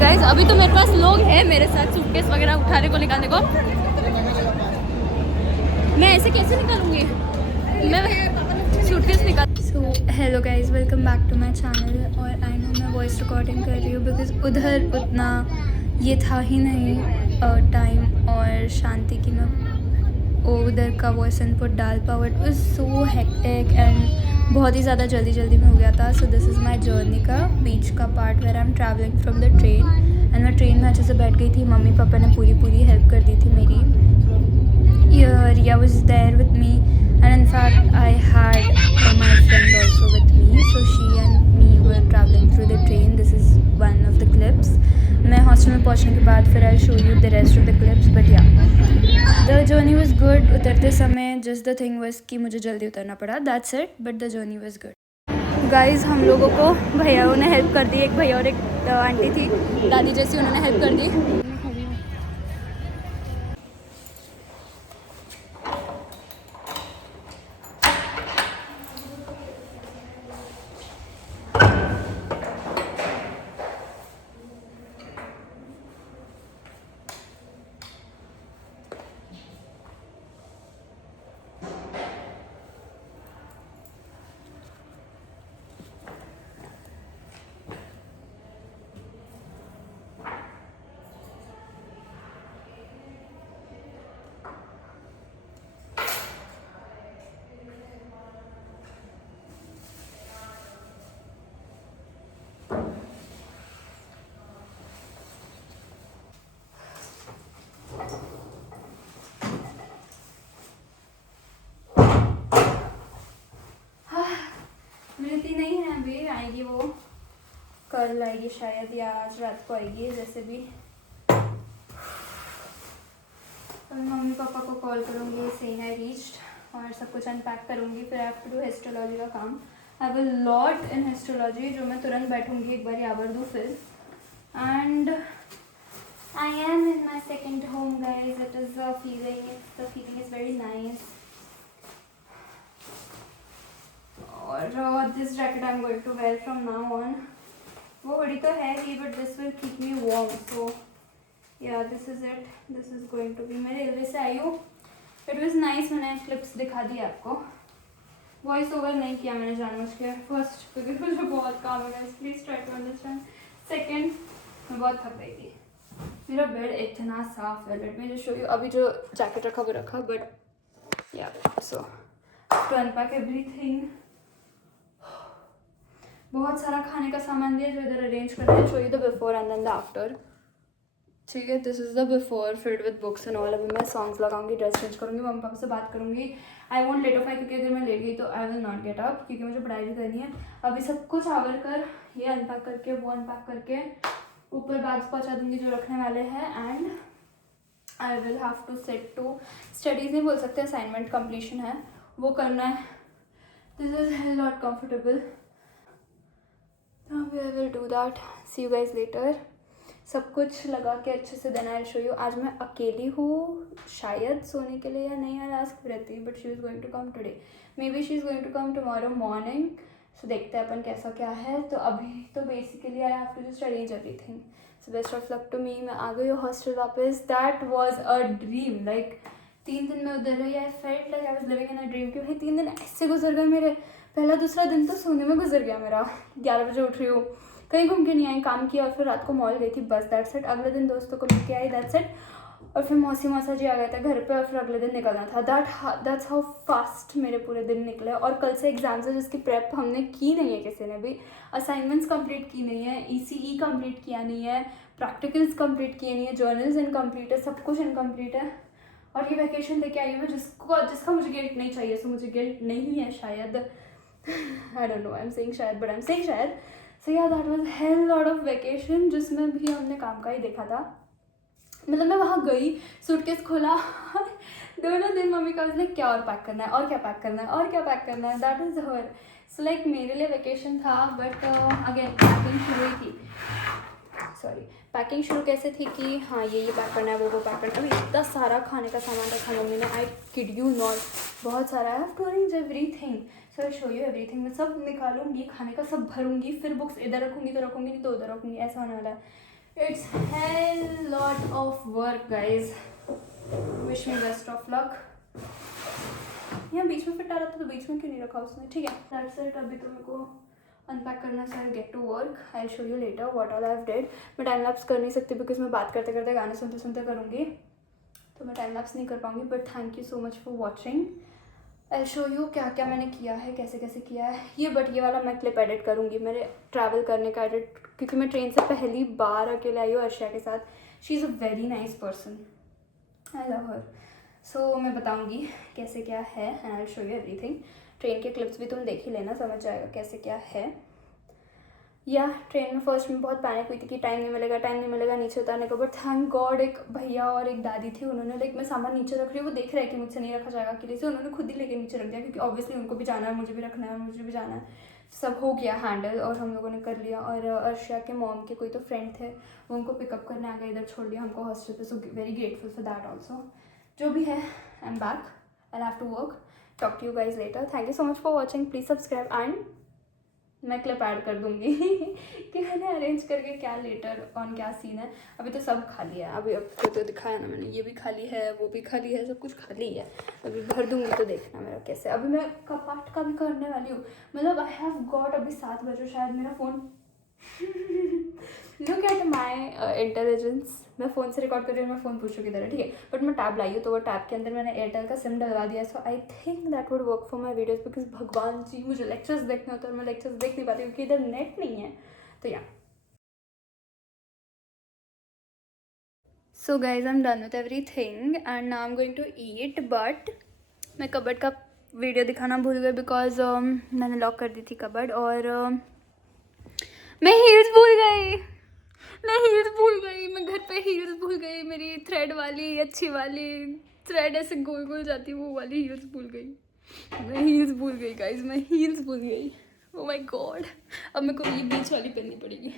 Guys अभी तो मेरे पास लोग हैं मेरे साथ सूटकेस वगैरह उठाने को निकालने को। मैं ऐसे कैसे निकालूंगी? मैं सूटकेस निकाल। So hello guys, welcome back to my channel. और आई नो मैं वॉइस रिकॉर्डिंग कर रही हूँ बिकॉज उधर उतना ये था ही नहीं टाइम और शांति की मैं उधर का वॉइस इनपुट डाल पाऊँ। It was so hectic and बहुत ही ज़्यादा जल्दी में हो गया था। So this is my journey का बीच का part where I am travelling from the train and मैं ट्रेन में अच्छे से बैठ गई थी। मम्मी पापा ने पूरी हेल्प कर दी थी मेरी। Riya was there with me and in fact I had my friend also with me, so she and me were traveling through the train. This is one of the clips. मैं hostel में पहुंचने के बाद फिर I'll show you the rest of the clips, but yeah the journey was good. उतरते समय just the thing was कि मुझे जल्दी उतरना पड़ा, that's it, but the journey was good. Guys हम लोगों को भैयाओं ने हेल्प कर दी। एक भैया और एक आंटी थी दादी जैसी, उन्होंने हेल्प कर दी। मिलती नहीं है अभी, आएगी वो कल आएगी शायद या आज रात को आएगी, जैसे भी। मम्मी पापा को कॉल करूँगी सेइंग आई रीच्ड और सब कुछ अनपैक करूँगी। फिर I have to do histology का काम। I have a lot in histology जो मैं तुरंत बैठूँगी एक बार यावर दूँ फिर। And I am in my second home guys. It is the feeling is very nice. और this jacket I am going to wear from now on. वो हुडी तो है ही but this will keep me warm, so yeah this is it. This is going to be. मैं railway से आई हूँ। It was nice. मैंने clips दिखा दी आपको। वॉइस ओवर नहीं किया मैंने जानबूझ के। फर्स्ट बिकॉज मुझे बहुत काम है, please try to understand. Second, मैं बहुत थक गई थी। मेरा बेड इतना साफ है। Let me just show you. अभी जो जैकेट रखा वो रखा, बट या सो टू अनपैक एवरीथिंग। बहुत सारा खाने का सामान दिया जो इधर अरेंज करना है। Show you the before and then the after. ठीक है, this is the before filled with books and all. अभी मैं सॉन्ग्स लगाऊंगी, ड्रेस चेंज करूँगी, मम्मी पापा से बात करूँगी। आई वोंट लेट ऑफ आई, क्योंकि अगर मैं लेट गई तो I will not get up, क्योंकि मुझे पढ़ाई भी करनी है। अभी सब कुछ आवर कर, ये अनपैक करके वो अनपैक करके ऊपर बैग्स पहुँचा दूँगी जो रखने वाले हैं। And I will have to set to studies नहीं बोल सकते, असाइनमेंट कम्प्लीशन है, वो करना है। This is not comfortable. I will do that. See you guys later. सब कुछ लगा के अच्छे से देना है। Show you. आज मैं अकेली हूँ शायद सोने के लिए या नहीं, I ask Preeti but she is going to come today. Maybe she is going to come tomorrow morning. So देखते हैं अपन कैसा क्या है। तो अभी तो basically I have to just arrange everything. So best of luck to me. मैं आ गई हूँ हॉस्टल वापस। That was a dream. Like 3 दिन में उधर रही। I felt like I was living in a dream. क्योंकि 3 दिन ऐसे गुजर गए मेरे। पहला दूसरा दिन तो सोने में गुजर गया मेरा। 11 बजे उठ रही हूँ, कहीं घूम के नहीं आई, काम किया और फिर रात को मॉल गई थी, बस दैट्स इट। अगले दिन दोस्तों को मिल के आई, दैट्स इट। और फिर मौसी मौसा जी आ गए थे घर पे और फिर अगले दिन निकलना था। दैट्स हाउ फास्ट मेरे पूरे दिन निकले। और कल से एग्जाम्स है जिसकी प्रेप हमने की नहीं है किसी ने भी। असाइनमेंट्स कंप्लीट की नहीं है, ECE कंप्लीट किया नहीं है, प्रैक्टिकल्स कंप्लीट किए नहीं है, जर्नल्स इनकम्प्लीट है, सब कुछ इनकम्प्लीट है। और ये वैकेशन लेके आई हूँ मैं जिसका मुझे गिल्ट नहीं चाहिए। सो मुझे गिल्ट नहीं है शायद। I don't know, I'm saying शायद, but I'm saying शायद। So yeah, that was hell lot of vacation, जिसमें भी हमने काम का ही देखा था। मतलब मैं वहाँ गई, सूटकेस खोला दोनों दिन मम्मी का उसने क्या और पैक करना है और क्या पैक करना है और क्या पैक करना है। That is her. So like मेरे लिए वेकेशन था, बट अगेन पैकिंग शुरू ही थी। सॉरी, पैकिंग शुरू कैसे थी कि हाँ ये पैक करना है, वो पैक करना है। अभी इतना सारा खाने का सामान रखा मम्मी ने, आई किड यू नॉट, बहुत सारा। I have to arrange everything. So I show you everything. मैं सब निकालूंगी, खाने का सब भरूंगी, फिर बुक्स इधर रखूंगी तो रखूंगी, नहीं तो उधर रखूंगी, ऐसा होने वाला है। It's hell lot of work guys. Wish me best of luck. यहाँ बीच में फिट आ रहा था तो बीच में क्यों नहीं रखा उसने, ठीक है. That's it. अभी तो मेरे को अनपैक करना है. I'll get to work. I'll show you later what all I've did. मैं टाइम लैप्स कर नहीं सकती बिकॉज मैं बात करते करते गाने सुनते सुनते करूँगी, तो मैं टाइम लैप्स नहीं कर पाऊँगी. But thank you so much for watching. I'll show you क्या क्या मैंने किया है, कैसे कैसे किया है ये वाला मैं क्लिप एडिट करूँगी मेरे ट्रैवल करने का एडिट, क्योंकि मैं ट्रेन से पहली बार अकेले आई हूँ अर्शिया के साथ. She is a very nice person. I love her. So मैं बताऊँगी कैसे क्या है and I show you everything. Train के क्लिप्स भी तुम देख ही लेना, समझ जाएगा कैसे क्या है. या ट्रेन में फर्स्ट में बहुत पैनिक हुई थी कि टाइम नहीं मिलेगा नीचे उतारने को. बट थैंक गॉड एक भैया और एक दादी थी, उन्होंने लाइक मैं सामान नीचे रख रही हूँ, वो देख रहे हैं कि मुझसे नहीं रखा जाएगा अकेले से, उन्होंने खुद ही लेके नीचे रख दिया क्योंकि ऑब्वियसली उनको भी जाना है, मुझे भी रखना है, मुझे भी जाना है. सब हो गया हैंडल और हम लोगों ने कर लिया. और अर्शिया के मॉम के कोई तो फ्रेंड थे, वो उनको पिकअप करने आ गए, इधर छोड़ दिया हमको हॉस्टल पे. So very grateful for that also. जो भी है I am back. I have to work. Talk to you guys later. Thank you so much for watching. Please subscribe and मैं क्लिप ऐड कर दूंगी कि मैंने अरेंज करके क्या लेटर ऑन क्या सीन है. अभी तो सब खाली है. अभी आपको तो दिखाया ना मैंने, ये भी खाली है, वो भी खाली है, सब कुछ खाली है. अभी भर दूंगी तो देखना मेरा कैसे. अभी मैं कपाट का भी करने वाली हूँ. मतलब आई हैव गॉट अभी 7 बजे शायद मेरा phone. Look at my intelligence. मैं फ़ोन से रिकॉर्ड कर रही हूँ, मैं फ़ोन पूछूँ किधर है, ठीक है. बट मैं टैब लाई हूँ तो वो टैब के अंदर मैंने एयरटेल का सिम डलवा दिया. So I think that would work for my videos because भगवान जी मुझे लेक्चर्स देखने होते हैं और मैं लेक्चर्स देख नहीं पाती क्योंकि इधर नेट नहीं है. तो या so guys I am done with everything and now I am going to eat. But मैं कबर्ड का वीडियो दिखाना भूल गई बिकॉज मैंने लॉक कर दी थी कबर्ड. और मैं हील्स भूल गई. मैं घर पे हील्स भूल गई. मेरी थ्रेड वाली अच्छी वाली थ्रेड ऐसे गोल गोल जाती, वो वाली हील्स भूल गई. मैं हील्स भूल गई गाइज, मैं हील्स भूल गई. Oh my God. अब मेरे को ये बीच वाली पहननी पड़ेगी.